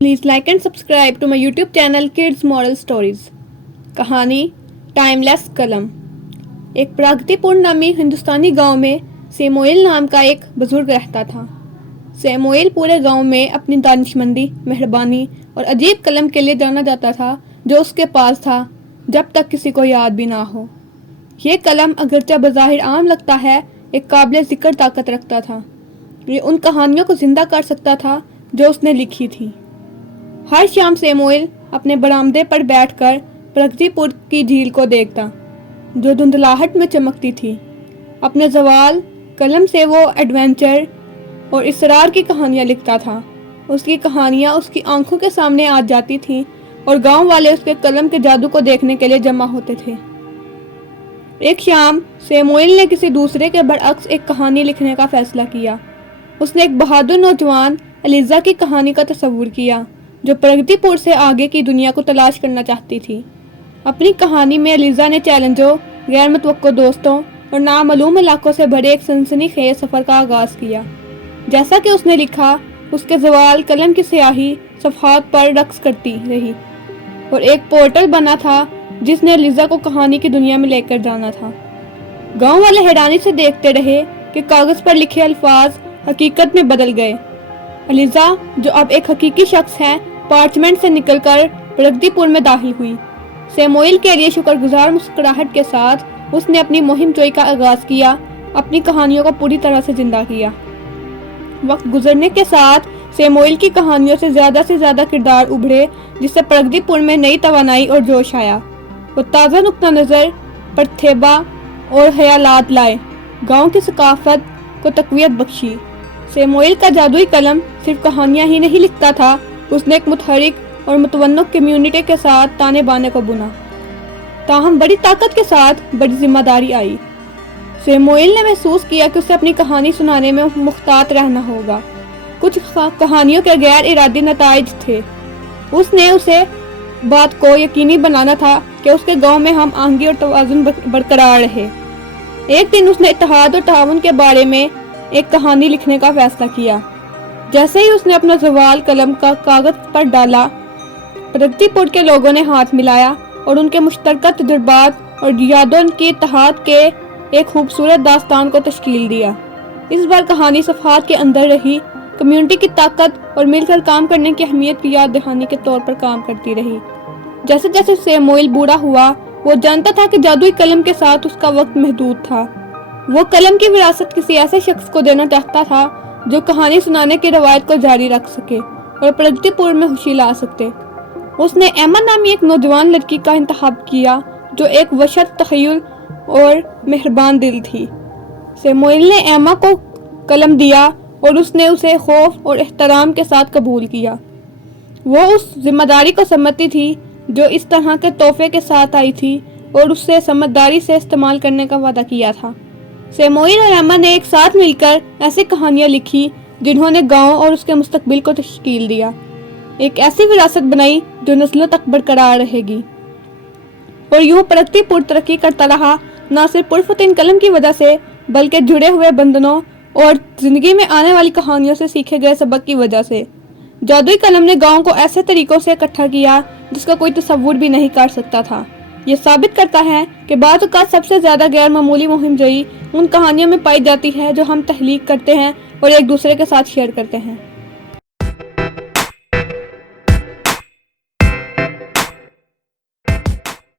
Please like and subscribe to my YouTube channel Kids Moral Stories. कहानी timeless कलम। एक प्रगतिपूर्ण नामी हिंदुस्तानी गांव में सैमुअल नाम का एक बुजुर्ग रहता था। सैमुअल पूरे गांव में अपनी दानिशमंदी, मेहरबानी और अजीब कलम के लिए जाना जाता था जो उसके पास था जब तक किसी को याद भी ना हो। ये कलम अगरचे बज़ाहिर आम लगता है, एक काबिल ज़िक्र ताकत रखता था। ये उन कहानियों को जिंदा कर सकता था जो उसने लिखी थी। हर शाम सैमुअल अपने बरामदे पर बैठकर प्रगतिपुर की झील को देखता जो धुंधलाहट में चमकती थी। अपने ज़वाल कलम से वो एडवेंचर और इसरार की कहानियाँ लिखता था। उसकी कहानियाँ उसकी आंखों के सामने आ जाती थीं और गांव वाले उसके कलम के जादू को देखने के लिए जमा होते थे। एक शाम सैमुअल ने किसी दूसरे के बरअक्स एक कहानी लिखने का फैसला किया। उसने एक बहादुर नौजवान एलिजा की कहानी का तस्वुर किया जो प्रगतिपुर से आगे की दुनिया को तलाश करना चाहती थी। अपनी कहानी में एलिजा ने चैलेंजों, गैर मुतवक्को दोस्तों और नामालूम इलाकों से भरे एक सनसनीखेज सफर का आगाज किया। जैसा कि उसने लिखा, उसके ज़वाल कलम की स्याही सफ़हात पर रक्स करती रही और एक पोर्टल बना था जिसने एलिजा को कहानी की दुनिया में लेकर जाना था। गांव वाले हैरानी से देखते रहे कि कागज पर लिखे अल्फाज हकीकत में बदल गए। एलिजा, जो अब एक हकीकी शख्स है, पार्चमेंट से निकलकर प्रगतिपुर में दाखिल हुई। सैमुअल के लिए शुक्रगुजार मुस्कुराहट के साथ उसने अपनी मुहिम जोई का आगाज किया, अपनी कहानियों को पूरी तरह से जिंदा किया। वक्त गुजरने के साथ सैमुअल की कहानियों से ज्यादा किरदार उभरे जिससे प्रगतिपुर में नई तवानाई और जोश आया। वो ताज़ा नुक्ता नज़र, परथेबा और ख्यालात लाए, गांव की सकाफत को तक़वियत बख्शी। सैमुअल का जादुई कलम सिर्फ कहानियां ही नहीं लिखता था, उसने एक मुतहरिक और मुतवन्नो कम्युनिटी के साथ ताने बाने को बुना। ताहम बड़ी ताकत के साथ बड़ी जिम्मेदारी आई। सैमुअल ने महसूस किया कि उसे अपनी कहानी सुनाने में मुख्तात रहना होगा। कुछ कहानियों के गैर इरादी नताइज थे। उसने उसे बात को यकीनी बनाना था कि उसके गांव में हम आहंगी और तवाज़ुन बरकरार रहे। एक दिन उसने इत्तेहाद और ताउन के बारे में एक कहानी लिखने का फैसला किया। जैसे ही उसने अपना ज़वाल कलम का कागज पर डाला, प्रगतिपुर के लोगों ने हाथ मिलाया और उनके मुश्तरका तजुर्बात और यादों की इत्तेहाद के एक खूबसूरत दास्तान को तश्कील दिया। इस बार कहानी सफ़हात के अंदर रही, कम्युनिटी की ताकत और मिलकर काम करने की अहमियत की याद दहानी के तौर पर काम करती रही। जैसे जैसे सैमुअल बूढ़ा हुआ, वो जानता था कि जादुई कलम के साथ उसका वक्त महदूद था। वो कलम की विरासत किसी ऐसे शख्स को देना चाहता था जो कहानी सुनाने की रवायत को जारी रख सके और प्रगतिपुर में खुशी ला सके। उसने एमा नामी एक नौजवान लड़की का इंतखाब किया जो एक वशत तखय्युल और मेहरबान दिल थी। सैमुअल ने एमा को कलम दिया और उसने उसे खौफ और एहतराम के साथ कबूल किया। वो उस जिम्मेदारी को समझती थी जो इस तरह के तोहफे के साथ आई थी और उससे समझदारी से इस्तेमाल करने का वादा किया था। सैमुअल और एमा ने एक साथ मिलकर ऐसी कहानियां लिखी जिन्होंने गांव और उसके मुस्तकबिल को तश्कील दिया। एक ऐसी विरासत बनाई जो नस्लों तक बरकरार रहेगी। और यूं प्रगतिपुर तरक्की करता रहा, न सिर्फ पुरफतिन कलम की वजह से बल्कि जुड़े हुए बंधनों और जिंदगी में आने वाली कहानियों से सीखे गए सबक की वजह से। जादुई कलम ने गांव को ऐसे तरीकों से इकट्ठा किया जिसका कोई तसव्वुर भी नहीं कर सकता था। ये साबित करता है कि बात औक़ात सबसे ज्यादा गैर मामूली मुहिम जोई उन कहानियों में पाई जाती है जो हम तहलीक करते हैं और एक दूसरे के साथ शेयर करते हैं।